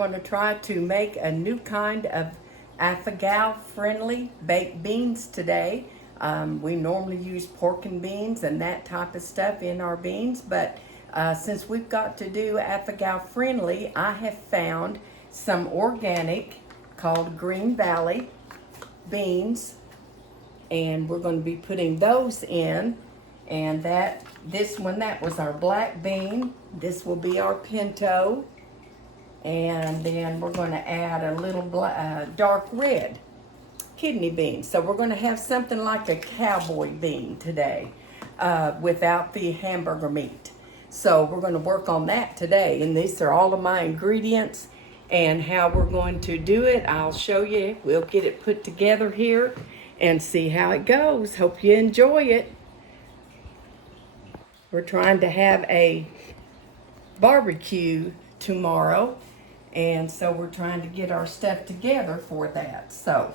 going to try to make a new kind of Afghan-friendly baked beans today. We normally use pork and beans and that type of stuff in our beans, but since we've got to do Afghan-friendly, I have found some organic called Green Valley beans, and we're going to be putting those in. And this one, that was our black bean. This will be our pinto. And then we're going to add a little dark red kidney bean. So we're going to have something like a cowboy bean today without the hamburger meat. So we're going to work on that today. And these are all of my ingredients and how we're going to do it. I'll show you. We'll get it put together here and see how it goes. Hope you enjoy it. We're trying to have a barbecue tomorrow, and so we're trying to get our stuff together for that. So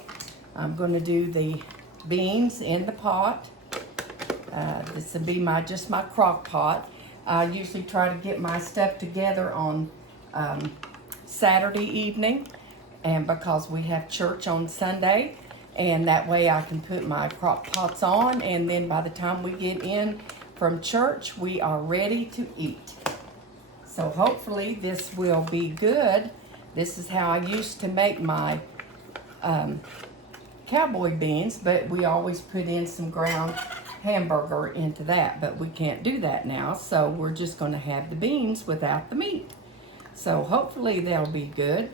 I'm going to do the beans in the pot. This will be just my crock pot. I usually try to get my stuff together on Saturday evening, and because we have church on Sunday, and that way I can put my crock pots on, and then by the time we get in from church, we are ready to eat. So hopefully this will be good. This is how I used to make my cowboy beans, but we always put in some ground hamburger into that, but we can't do that now, so we're just going to have the beans without the meat. So hopefully they'll be good.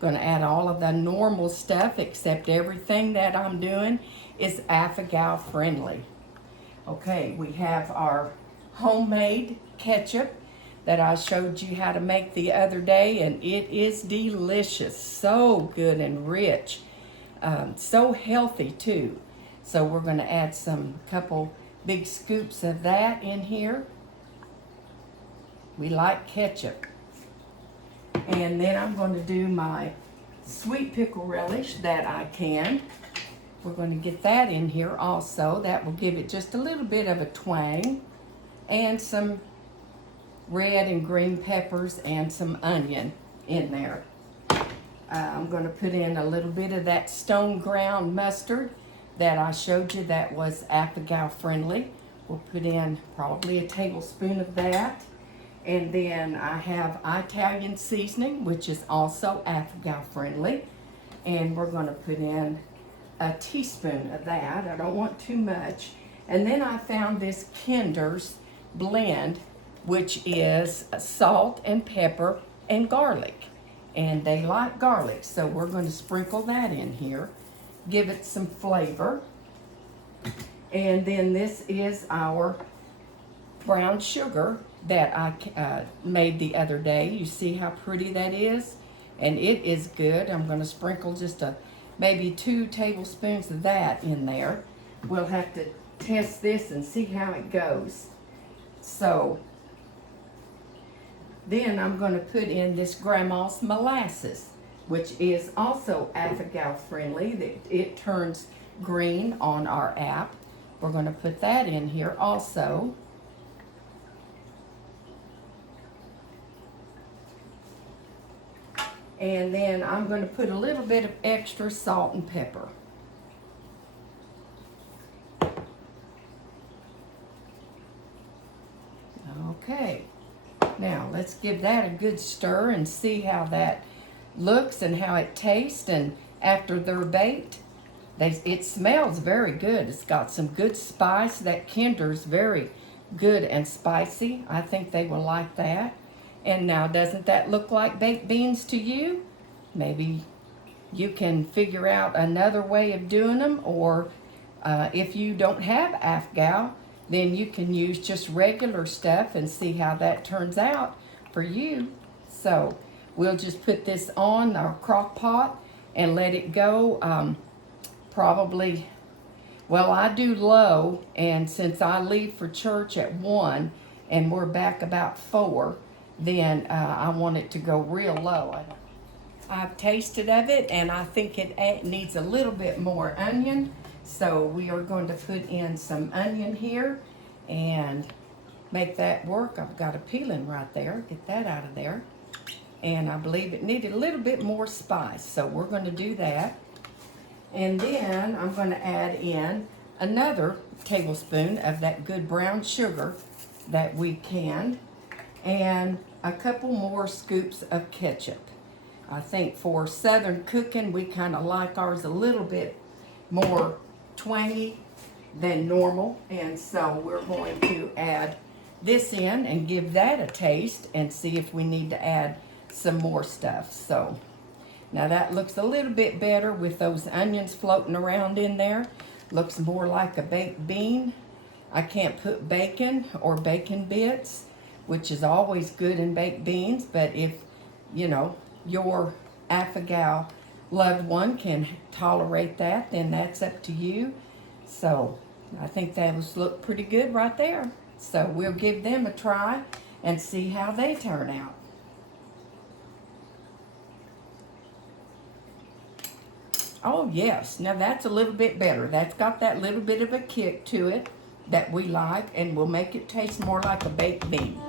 Going to add all of the normal stuff, except everything that I'm doing is Afghan friendly. Okay, we have our homemade ketchup that I showed you how to make the other day, and it is delicious. So good and rich. So healthy too. So we're going to add some couple big scoops of that in here. We like ketchup. And then I'm going to do my sweet pickle relish that I canned. We're going to get that in here also. That will give it just a little bit of a twang. And some red and green peppers and some onion in there. I'm going to put in a little bit of that stone ground mustard that I showed you that was Afghan friendly. We'll put in probably a tablespoon of that. And then I have Italian seasoning, which is also Afghan friendly. And we're going to put in a teaspoon of that. I don't want too much. And then I found this Kinder's blend, which is salt and pepper and garlic. And they like garlic, so we're going to sprinkle that in here, give it some flavor. And then this is our brown sugar that I made the other day. You see how pretty that is? And it is good. I'm going to sprinkle just maybe 2 tablespoons of that in there. We'll have to test this and see how it goes. So then I'm going to put in this Grandma's molasses, which is also Afghan friendly. It turns green on our app. We're going to put that in here also. And then I'm going to put a little bit of extra salt and pepper. Okay, now let's give that a good stir and see how that looks and how it tastes. And after they're baked, it smells very good. It's got some good spice. That Kinder's very good and spicy. I think they will like that. And now, doesn't that look like baked beans to you? Maybe you can figure out another way of doing them, or if you don't have Afghan, then you can use just regular stuff and see how that turns out for you. So we'll just put this on our crock pot and let it go probably, well, I do low, and since I leave for church at 1 and we're back about 4, then I want it to go real low. I've tasted of it, and I think it needs a little bit more onion. So we are going to put in some onion here and make that work. I've got a peeling right there. Get that out of there. and I believe it needed a little bit more spice, so we're going to do that. And then I'm going to add in another tablespoon of that good brown sugar that we canned, and a couple more scoops of ketchup. I think for Southern cooking, we kind of like ours a little bit more twangy than normal, and so we're going to add this in and give that a taste and see if we need to add some more stuff. So now that looks a little bit better with those onions floating around in there. Looks more like a baked bean. I can't put bacon or bacon bits, which is always good in baked beans, but if, you know, your Afghan loved one can tolerate that, then that's up to you. So I think those look pretty good right there. So we'll give them a try and see how they turn out. Oh yes, now that's a little bit better. That's got that little bit of a kick to it that we like, and will make it taste more like a baked bean.